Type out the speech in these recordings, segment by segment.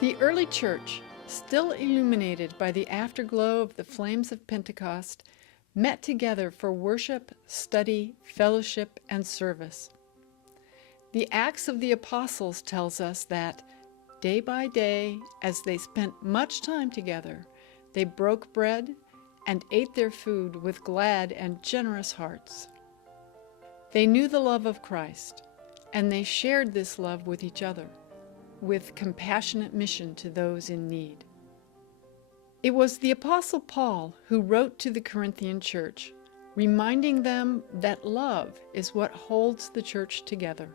The early church, still illuminated by the afterglow of the flames of Pentecost, met together for worship, study, fellowship, and service. The Acts of the Apostles tells us that, day by day, as they spent much time together, they broke bread and ate their food with glad and generous hearts. They knew the love of Christ, and they shared this love with each other, with compassionate mission to those in need. It was the Apostle Paul who wrote to the Corinthian church, reminding them that love is what holds the church together.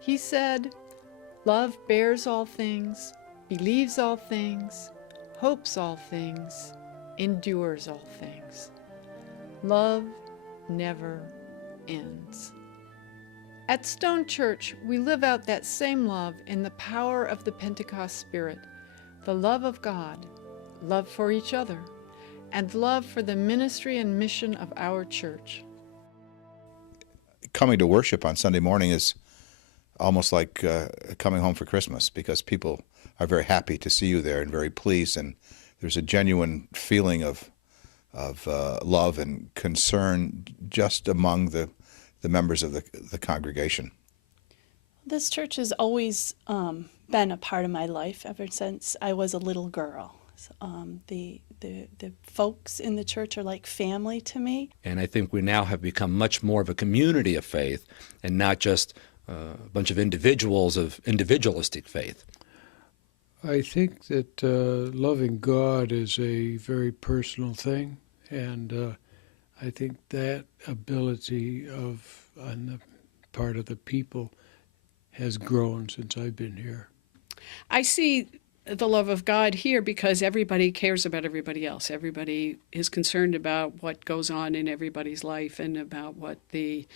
He said, "Love bears all things, believes all things, hopes all things, endures all things. Love never ends." At Stone Church, we live out that same love in the power of the Pentecost Spirit, the love of God, love for each other, and love for the ministry and mission of our church. Coming to worship on Sunday morning is almost like coming home for Christmas, because people are very happy to see you there and very pleased, and there's a genuine feeling of love and concern just among the members of the congregation. This church has always been a part of my life ever since I was a little girl. The folks in the church are like family to me. And I think we now have become much more of a community of faith and not just a bunch of individuals of individualistic faith. I think that loving God is a very personal thing, and I think that ability on the part of the people has grown since I've been here. I see the love of God here because everybody cares about everybody else. Everybody is concerned about what goes on in everybody's life and about what the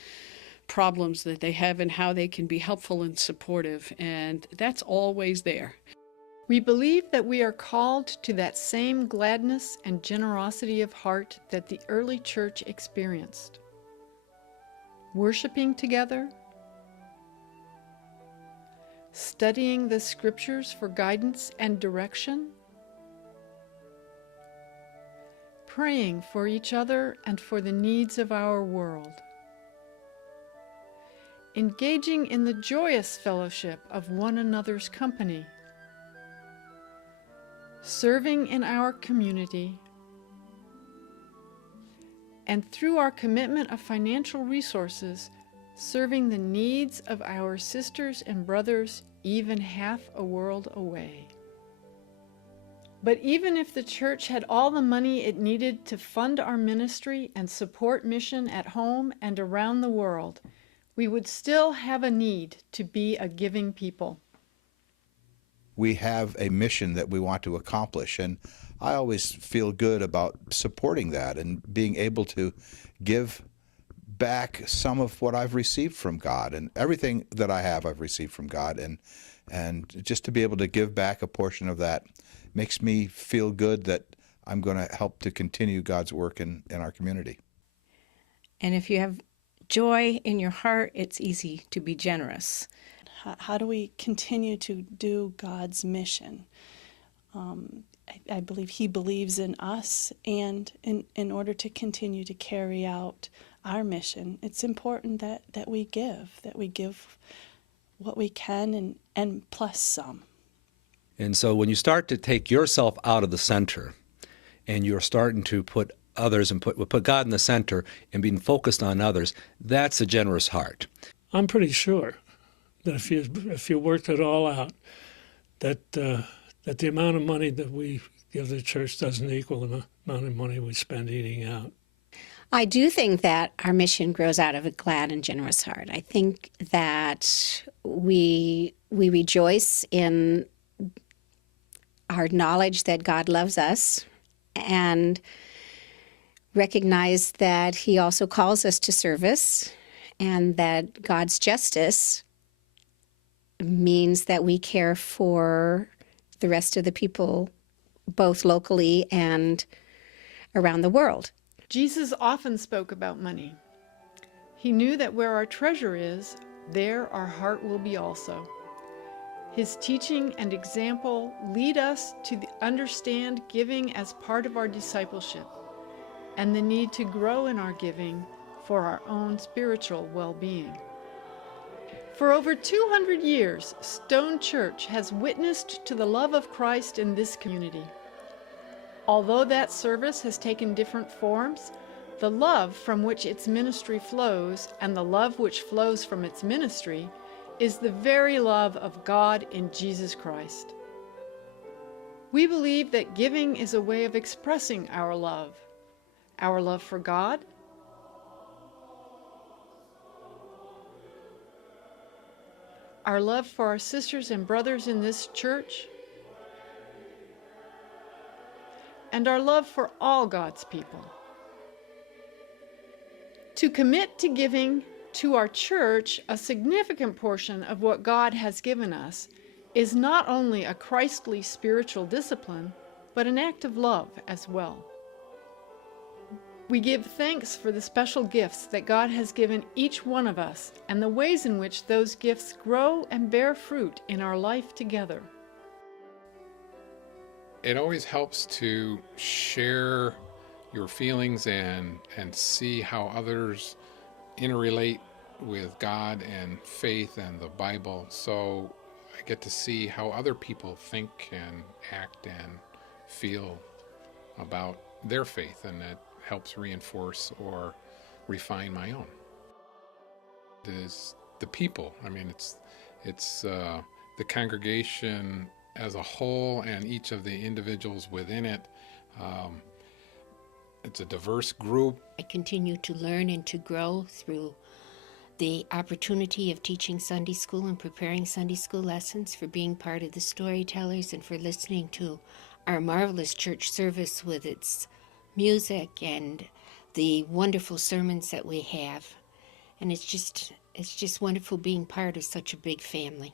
problems that they have and how they can be helpful and supportive, and that's always there. We believe that we are called to that same gladness and generosity of heart that the early church experienced. Worshiping together, studying the scriptures for guidance and direction, praying for each other and for the needs of our world, engaging in the joyous fellowship of one another's company, serving in our community, and through our commitment of financial resources, serving the needs of our sisters and brothers even half a world away. But even if the church had all the money it needed to fund our ministry and support mission at home and around the world, we would still have a need to be a giving people. We have a mission that we want to accomplish, and I always feel good about supporting that and being able to give back some of what I've received from God. And everything that I have, I've received from God, and just to be able to give back a portion of that makes me feel good that I'm going to help to continue God's work in our community. And if you have joy in your heart, it's easy to be generous. How do we continue to do God's mission? I believe He believes in us, and in order to continue to carry out our mission, it's important that we give what we can and plus some. And so when you start to take yourself out of the center and you're starting to put others and put God in the center and being focused on others, that's a generous heart. I'm pretty sure that if you worked it all out, that the amount of money that we give the church doesn't equal the amount of money we spend eating out. I do think that our mission grows out of a glad and generous heart. I think that we rejoice in our knowledge that God loves us and recognize that He also calls us to service, and that God's justice means that we care for the rest of the people, both locally and around the world. Jesus often spoke about money. He knew that where our treasure is, there our heart will be also. His teaching and example lead us to understand giving as part of our discipleship and the need to grow in our giving for our own spiritual well-being. For over 200 years, Stone Church has witnessed to the love of Christ in this community. Although that service has taken different forms, the love from which its ministry flows and the love which flows from its ministry is the very love of God in Jesus Christ. We believe that giving is a way of expressing our love for God, our love for our sisters and brothers in this church, and our love for all God's people. To commit to giving to our church a significant portion of what God has given us is not only a Christly spiritual discipline, but an act of love as well. We give thanks for the special gifts that God has given each one of us and the ways in which those gifts grow and bear fruit in our life together. It always helps to share your feelings and see how others interrelate with God and faith and the Bible. So I get to see how other people think and act and feel about their faith, and it helps reinforce or refine my own. It is the people. I mean, it's the congregation as a whole and each of the individuals within it. It's a diverse group. I continue to learn and to grow through the opportunity of teaching Sunday school and preparing Sunday school lessons, for being part of the storytellers, and for listening to our marvelous church service with its music and the wonderful sermons that we have. And it's just wonderful being part of such a big family.